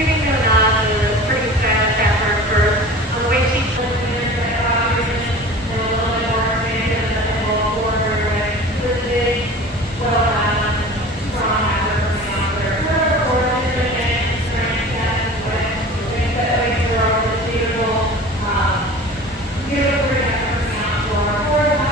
giving her a nod to pretty fast Catherine for on the way she told me and a little bit more information and the whole quarter, like, this big, well done, strong effort from the author. Or just the strength that way through all the beautiful, beautiful effort from the author.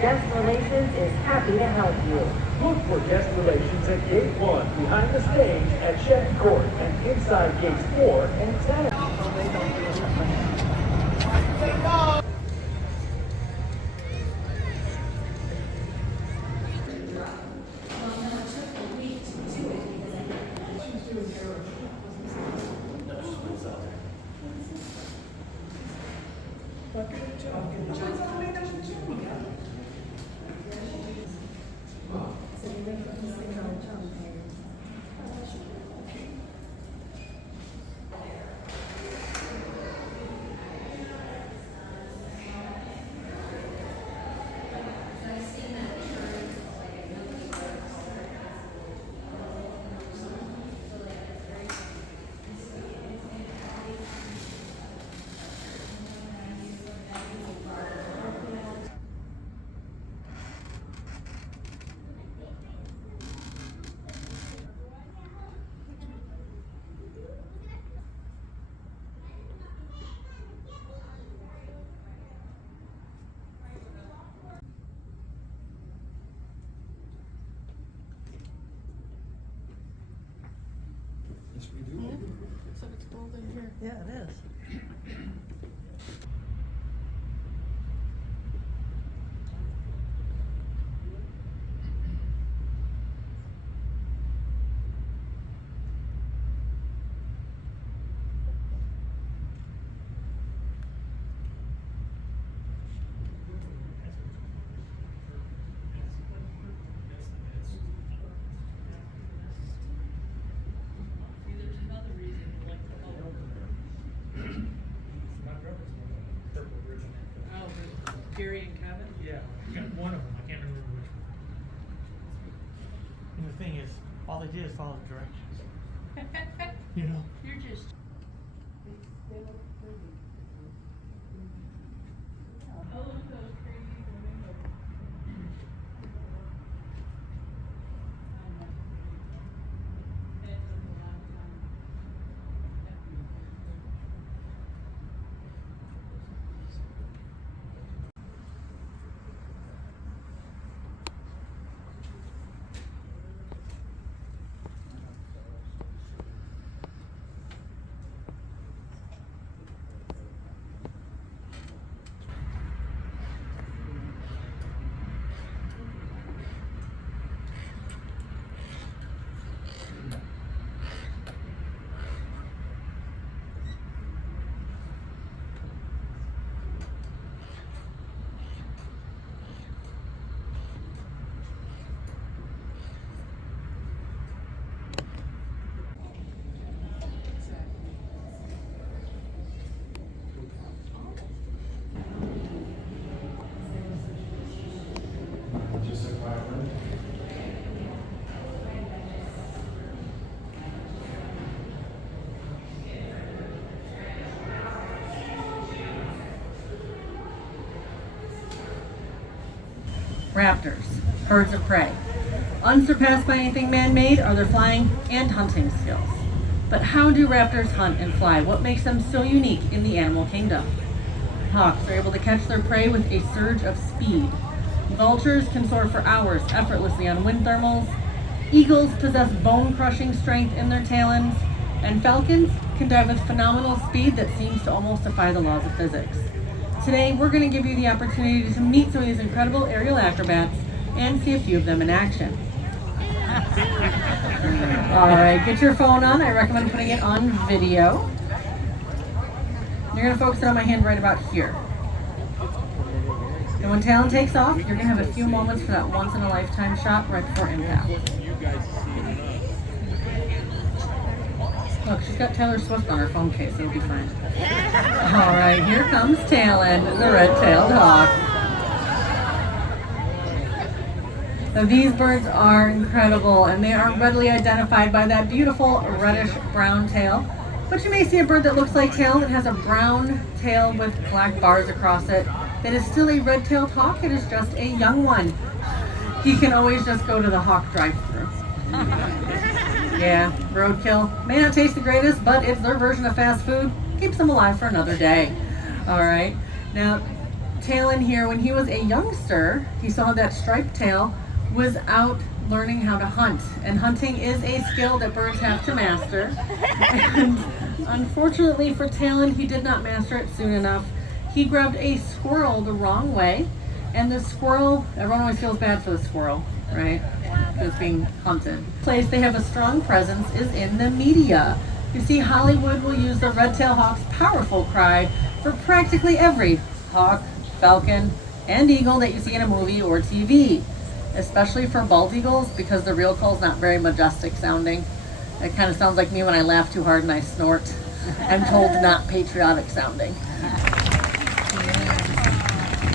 Guest Relations is happy to help you. Look for Guest Relations at Gate 1, behind the stage at Chevy Court, and inside Gates 4 and 10. Gary and Kevin? Yeah, I got one of them. I can't remember which one. And the thing is, all they did is follow the directions. You know? You're just. Raptors, birds of prey. Unsurpassed by anything man-made are their flying and hunting skills. But how do raptors hunt and fly? What makes them so unique in the animal kingdom? Hawks are able to catch their prey with a surge of speed. Vultures can soar for hours effortlessly on wind thermals. Eagles possess bone-crushing strength in their talons. And falcons can dive with phenomenal speed that seems to almost defy the laws of physics. Today, we're going to give you the opportunity to meet some of these incredible aerial acrobats and see a few of them in action. All right, get your phone on. I recommend putting it on video. You're going to focus it on my hand right about here. And when Talon takes off, you're going to have a few moments for that once-in-a-lifetime shot right before impact. Look, she's got Taylor Swift on her phone case. It'll be fine. All right, here comes Talon, the red-tailed hawk. So these birds are incredible, and they are readily identified by that beautiful reddish-brown tail. But you may see a bird that looks like Talon that has a brown tail with black bars across it. That is still a red-tailed hawk. It is just a young one. He can always just go to the hawk drive-thru. Yeah, roadkill. May not taste the greatest, but it's their version of fast food. Keeps them alive for another day. All right. Now, Talon here, when he was a youngster, he saw that striped tail, was out learning how to hunt. And hunting is a skill that birds have to master. And unfortunately for Talon, he did not master it soon enough. He grabbed a squirrel the wrong way. And the squirrel, everyone always feels bad for the squirrel, right? It's being hunted. The place they have a strong presence is in the media. You see, Hollywood will use the red-tailed hawk's powerful cry for practically every hawk, falcon, and eagle that you see in a movie or TV. Especially for bald eagles, because the real call is not very majestic sounding. It kind of sounds like me when I laugh too hard and I snort. I'm told not patriotic sounding.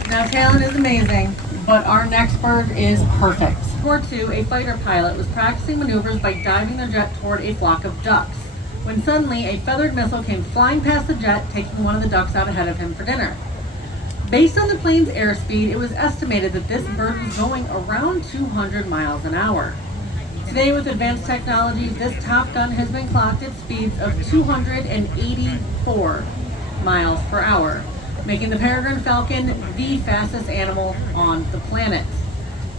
Now, Talon is amazing, but our next bird is perfect. World War II, a fighter pilot was practicing maneuvers by diving their jet toward a flock of ducks, when suddenly a feathered missile came flying past the jet, taking one of the ducks out ahead of him for dinner. Based on the plane's airspeed, it was estimated that this bird was going around 200 miles an hour. Today, with advanced technology, this Top Gun has been clocked at speeds of 284 miles per hour, making the peregrine falcon the fastest animal on the planet.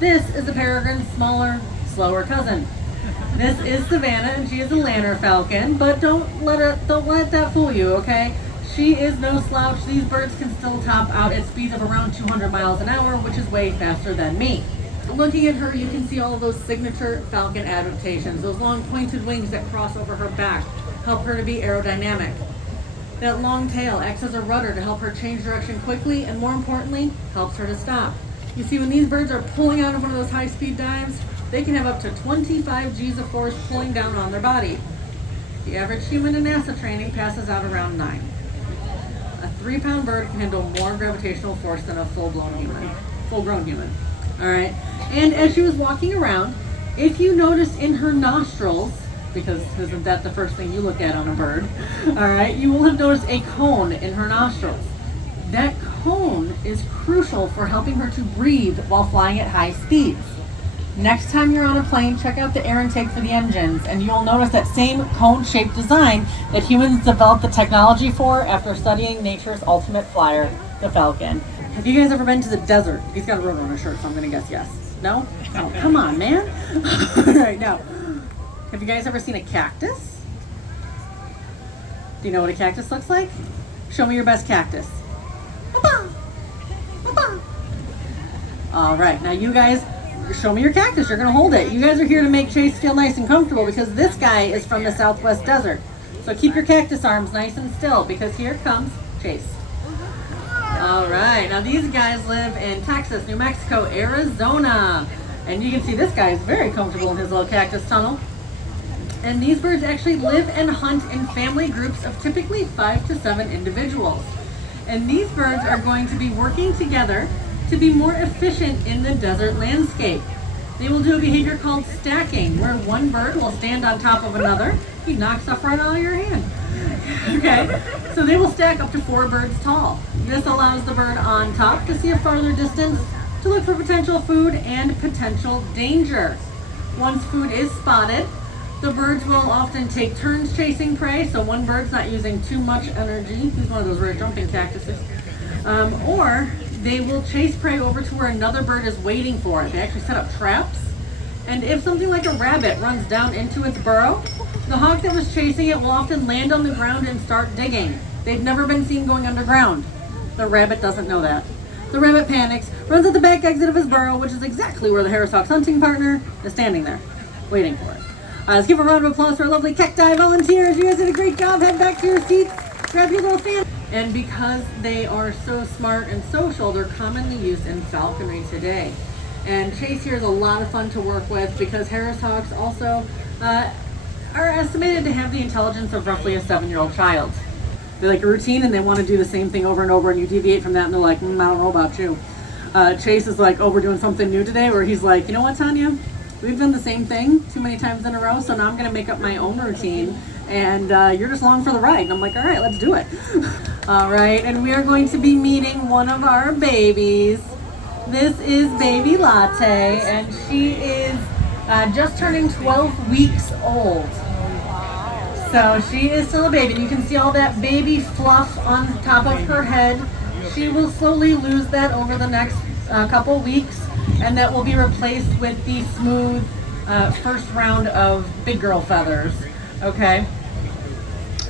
This is the peregrine's smaller, slower cousin. This is Savannah, and she is a lanner falcon, but don't let that fool you, okay? She is no slouch. These birds can still top out at speeds of around 200 miles an hour, which is way faster than me. Looking at her, you can see all of those signature falcon adaptations. Those long pointed wings that cross over her back help her to be aerodynamic. That long tail acts as a rudder to help her change direction quickly, and more importantly, helps her to stop. You see, when these birds are pulling out of one of those high-speed dives, they can have up to 25 G's of force pulling down on their body. The average human in NASA training passes out around 9. A 3-pound bird can handle more gravitational force than a full-grown human. All right. And as she was walking around, if you notice in her nostrils, because isn't that the first thing you look at on a bird? All right. You will have noticed a cone in her nostrils. That cone is crucial for helping her to breathe while flying at high speeds. Next time you're on a plane, check out the air intake for the engines, and you'll notice that same cone-shaped design that humans developed the technology for after studying nature's ultimate flyer, the falcon. Have you guys ever been to the desert? He's got a Roadrunner shirt, so I'm gonna guess yes. No? Oh, come on, man. All right, now, have you guys ever seen a cactus? Do you know what a cactus looks like? Show me your best cactus. All right, now you guys, show me your cactus. You're gonna hold it. You guys are here to make Chase feel nice and comfortable because this guy is from the Southwest Desert. So keep your cactus arms nice and still because here comes Chase. All right, now these guys live in Texas, New Mexico, Arizona. And you can see this guy is very comfortable in his little cactus tunnel. And these birds actually live and hunt in family groups of typically 5 to 7 individuals. And these birds are going to be working together to be more efficient in the desert landscape. They will do a behavior called stacking, where one bird will stand on top of another. He knocks stuff right out of your hand. Okay, so they will stack up to 4 birds tall. This allows the bird on top to see a farther distance to look for potential food and potential danger. Once food is spotted, the birds will often take turns chasing prey, so one bird's not using too much energy. He's one of those rare jumping cactuses. Or they will chase prey over to where another bird is waiting for it. They actually set up traps. And if something like a rabbit runs down into its burrow, the hawk that was chasing it will often land on the ground and start digging. They've never been seen going underground. The rabbit doesn't know that. The rabbit panics, runs at the back exit of his burrow, which is exactly where the Harris Hawk's hunting partner is standing there, waiting for it. Let's give a round of applause for our lovely cacti volunteers. You guys did a great job. Head back to your seats. Grab your little fan. And because they are so smart and social, they're commonly used in falconry today. And Chase here is a lot of fun to work with because Harris Hawks also are estimated to have the intelligence of roughly a 7-year-old child. They like a routine and they want to do the same thing over and over, and you deviate from that and they're like, I don't know about you. Chase is like, oh, we're doing something new today, where he's like, you know what, Tanya? We've done the same thing too many times in a row, so now I'm going to make up my own routine, and you're just along for the ride. And I'm like, all right, let's do it. All right, and we are going to be meeting one of our babies. This is baby Latte, and she is just turning 12 weeks old. So she is still a baby. You can see all that baby fluff on top of her head. She will slowly lose that over the next couple weeks, and that will be replaced with the smooth first round of big girl feathers. Okay.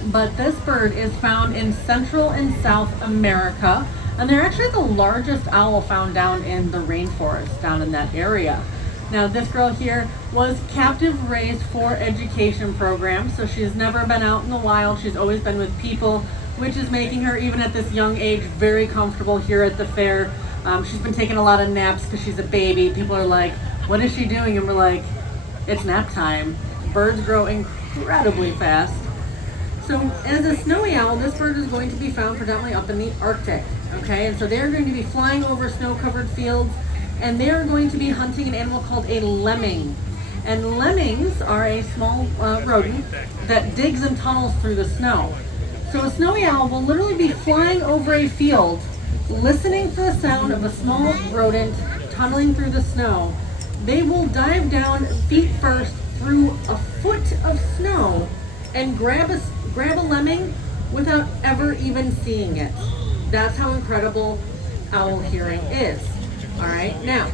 But this bird is found in Central and South America, and they're actually the largest owl found down in the rainforest down in that area. Now this girl here was captive raised for education programs, so she's never been out in the wild. She's always been with people, which is making her, even at this young age, very comfortable here at the fair. She's been taking a lot of naps because she's a baby. People are like, what is she doing? And we're like, it's nap time. Birds grow incredibly fast. So as a snowy owl, this bird is going to be found predominantly up in the Arctic, okay? And so they're going to be flying over snow-covered fields, and they're going to be hunting an animal called a lemming. And lemmings are a small rodent that digs and tunnels through the snow. So a snowy owl will literally be flying over a field, listening for the sound of a small rodent tunneling through the snow. They will dive down feet first through a foot of snow and grab a lemming without ever even seeing it. That's how incredible owl hearing is. All right, now,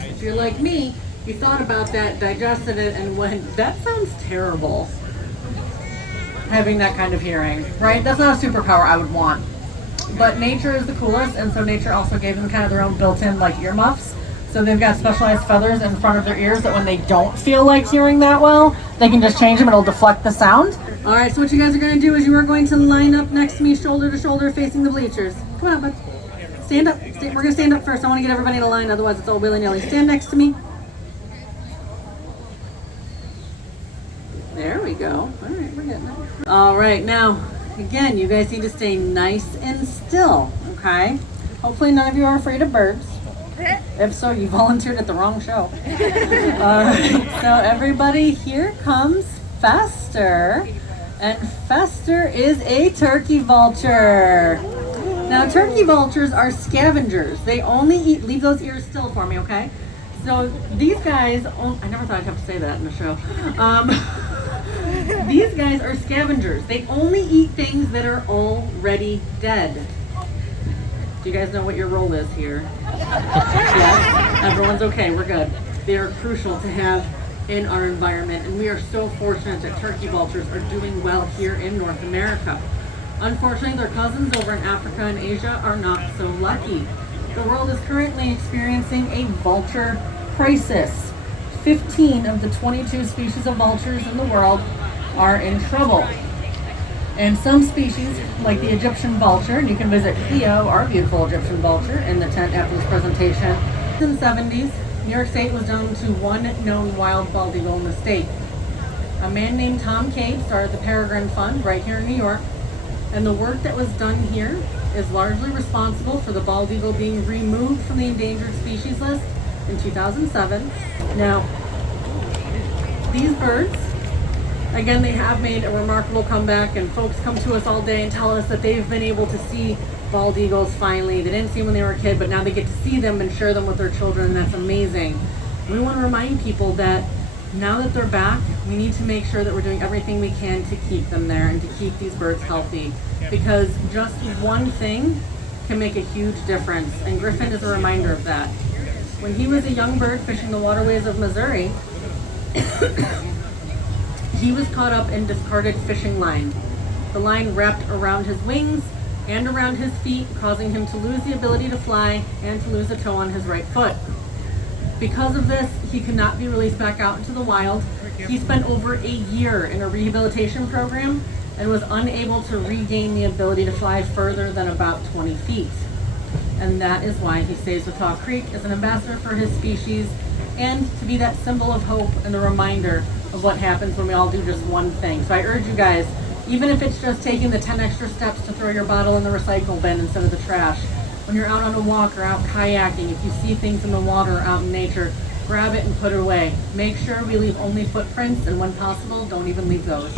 if you're like me, you thought about that, digested it, and went, that sounds terrible, having that kind of hearing, right? That's not a superpower I would want. But nature is the coolest, and so nature also gave them kind of their own built-in like earmuffs. So they've got specialized feathers in front of their ears that when they don't feel like hearing that well, they can just change them and it'll deflect the sound. All right, so what you guys are gonna do is you are going to line up next to me, shoulder to shoulder, facing the bleachers. Come on, bud. Stand up. We're gonna stand up first. I wanna get everybody in a line, otherwise it's all willy-nilly. Stand next to me. There we go. All right, we're getting it. All right, now, Again, you guys need to stay nice and still, okay? Hopefully none of you are afraid of birds. If so, you volunteered at the wrong show. So everybody, here comes Fester. And Fester is a turkey vulture. Now, turkey vultures are scavengers. They only eat, leave those ears still for me, okay? So these guys, I never thought I'd have to say that in the show. These guys are scavengers. They only eat things that are already dead. Do you guys know what your role is here? Yes? Everyone's okay, we're good. They are crucial to have in our environment, and we are so fortunate that turkey vultures are doing well here in North America. Unfortunately, their cousins over in Africa and Asia are not so lucky. The world is currently experiencing a vulture crisis. 15 of the 22 species of vultures in the world are in trouble. And some species, like the Egyptian vulture, and you can visit Cleo, our beautiful Egyptian vulture, in the tent after this presentation. In the 70s, New York State was down to one known wild bald eagle in the state. A man named Tom Cade started the Peregrine Fund right here in New York, and the work that was done here is largely responsible for the bald eagle being removed from the endangered species list in 2007. Now, these birds, again, they have made a remarkable comeback, and folks come to us all day and tell us that they've been able to see bald eagles finally. They didn't see them when they were a kid, but now they get to see them and share them with their children, and that's amazing. We want to remind people that now that they're back, we need to make sure that we're doing everything we can to keep them there and to keep these birds healthy, because just one thing can make a huge difference, and Griffin is a reminder of that. When he was a young bird fishing the waterways of Missouri, he was caught up in discarded fishing line. The line wrapped around his wings and around his feet, causing him to lose the ability to fly and to lose a toe on his right foot. Because of this, he could not be released back out into the wild. He spent over a year in a rehabilitation program and was unable to regain the ability to fly further than about 20 feet. And that is why he stays with Hawk Creek as an ambassador for his species and to be that symbol of hope and a reminder of what happens when we all do just one thing. So I urge you guys, even if it's just taking the 10 extra steps to throw your bottle in the recycle bin instead of the trash, when you're out on a walk or out kayaking, if you see things in the water or out in nature, grab it and put it away. Make sure we leave only footprints, and when possible, don't even leave those.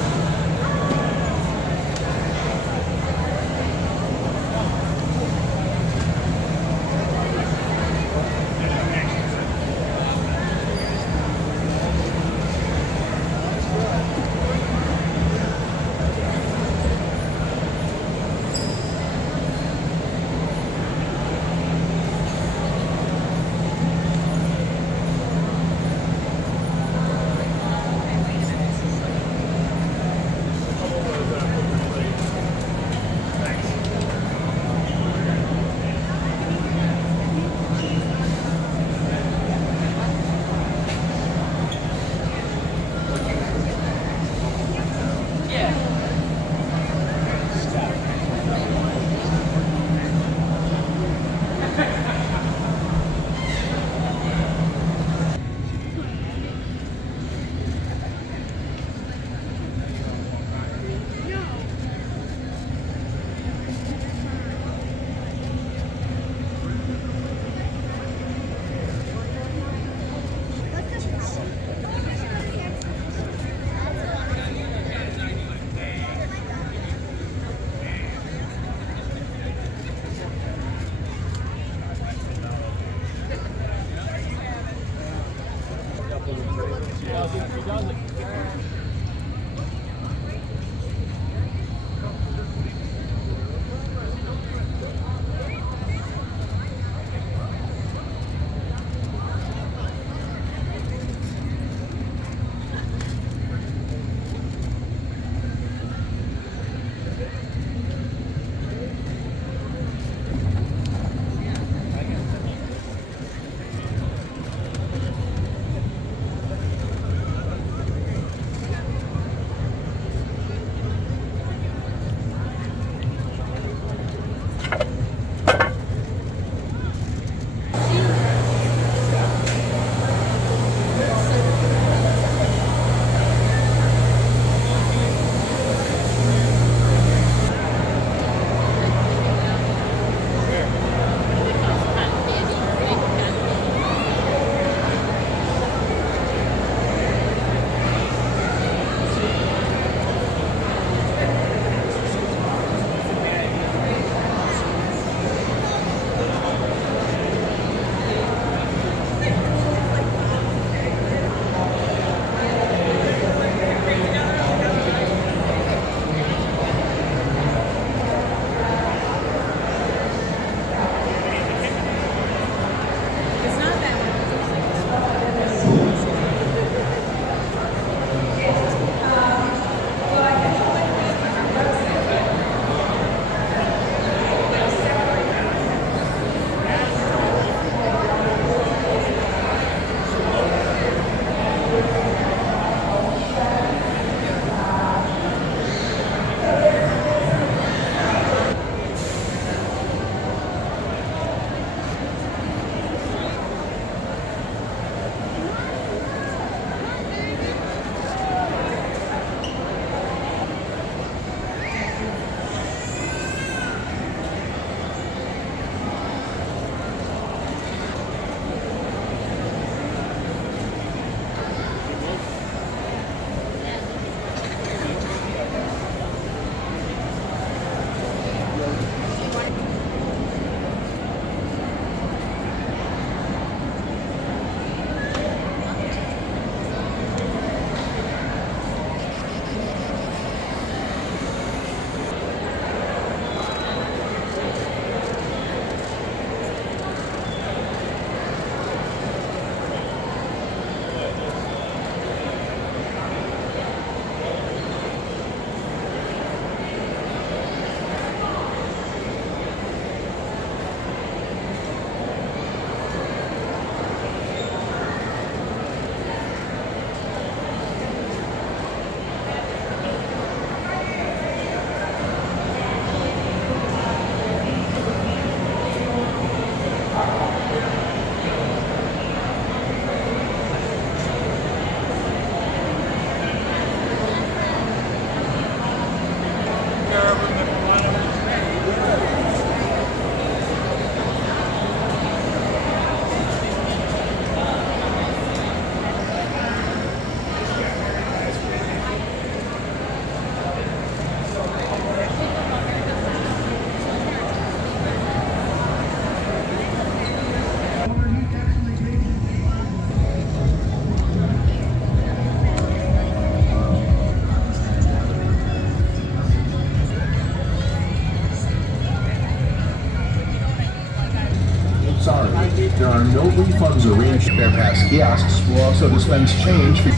There are no refunds arranged. Fair Pass kiosks will also dispense change for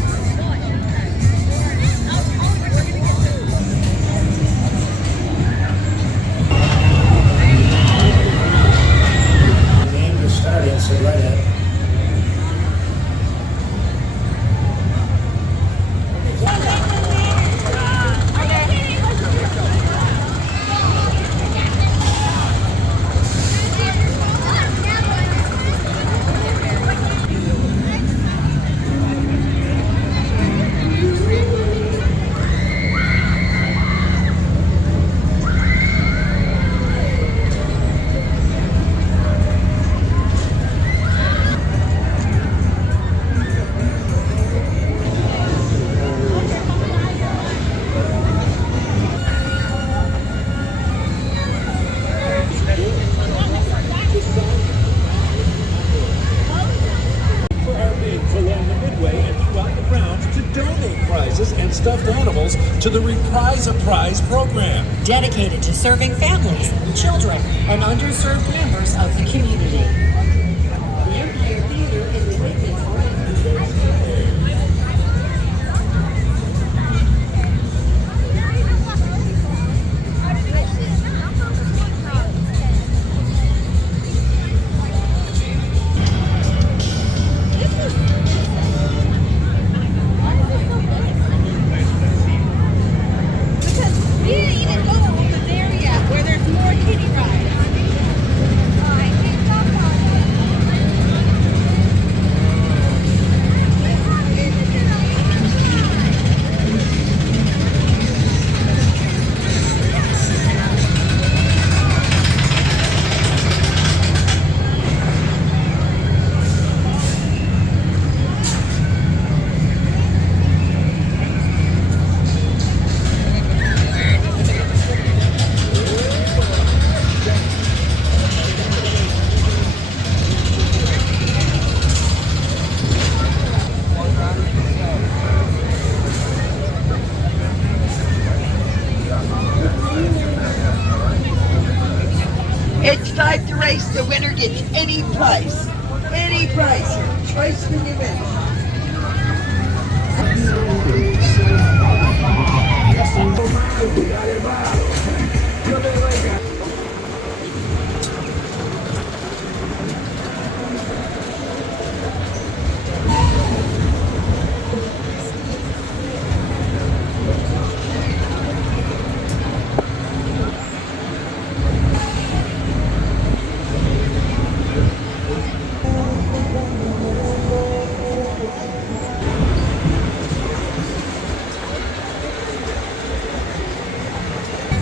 Name just started, so right at. For our bids along the midway and throughout the grounds to donate prizes and stuffed animals to the Reprise a Prize program. dedicated to serving families, children, and underserved members of the community. The Empire Theater in the Whitman We didn't even go over there yet, where there's more kiddie rides. It's time to race. The winner gets any price. Any price. Choice when you win.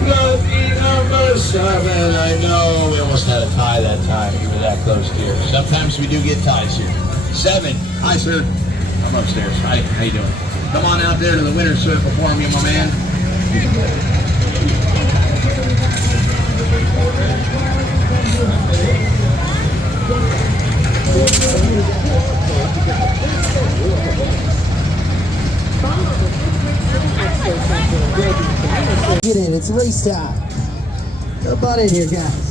lucky number 7. I know we almost had a tie that time. We were that close here. Sometimes we do get ties here. 7. Hi, sir. I'm upstairs. Hi. How you doing? Come on out there to the winner's circle for me, my man. Get in, it's race time. Get about in here, guys.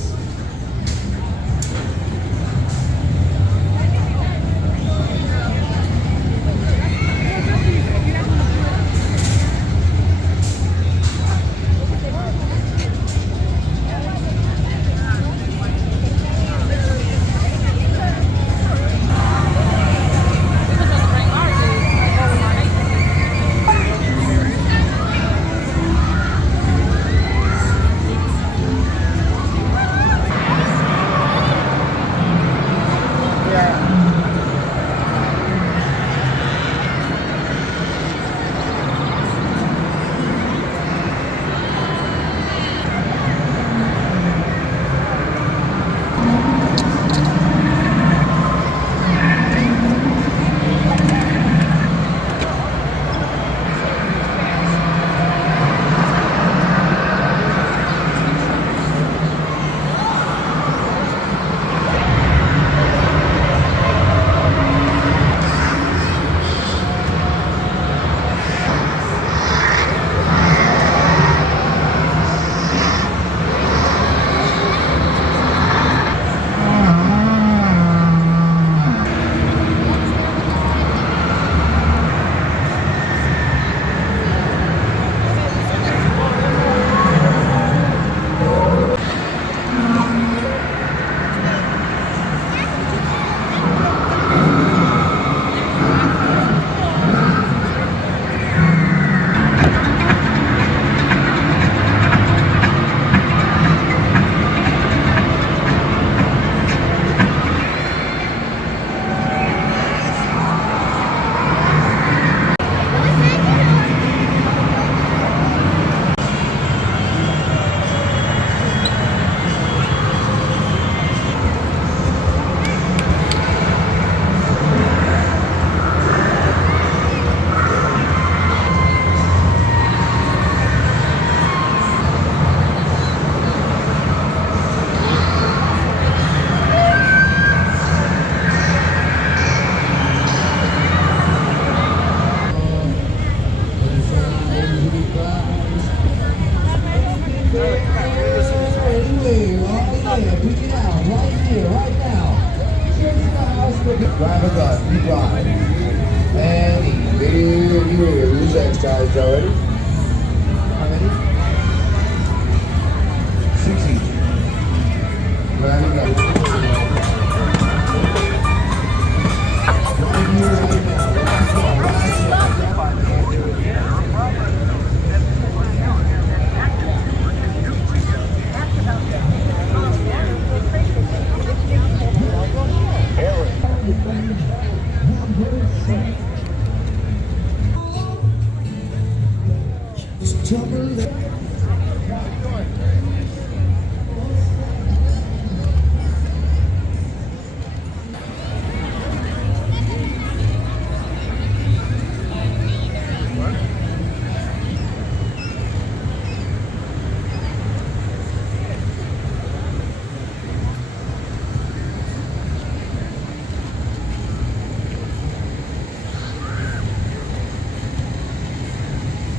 yeah, pick it out right here, right now. Church in the house, drive a gun, you drive. And here, who's excised already?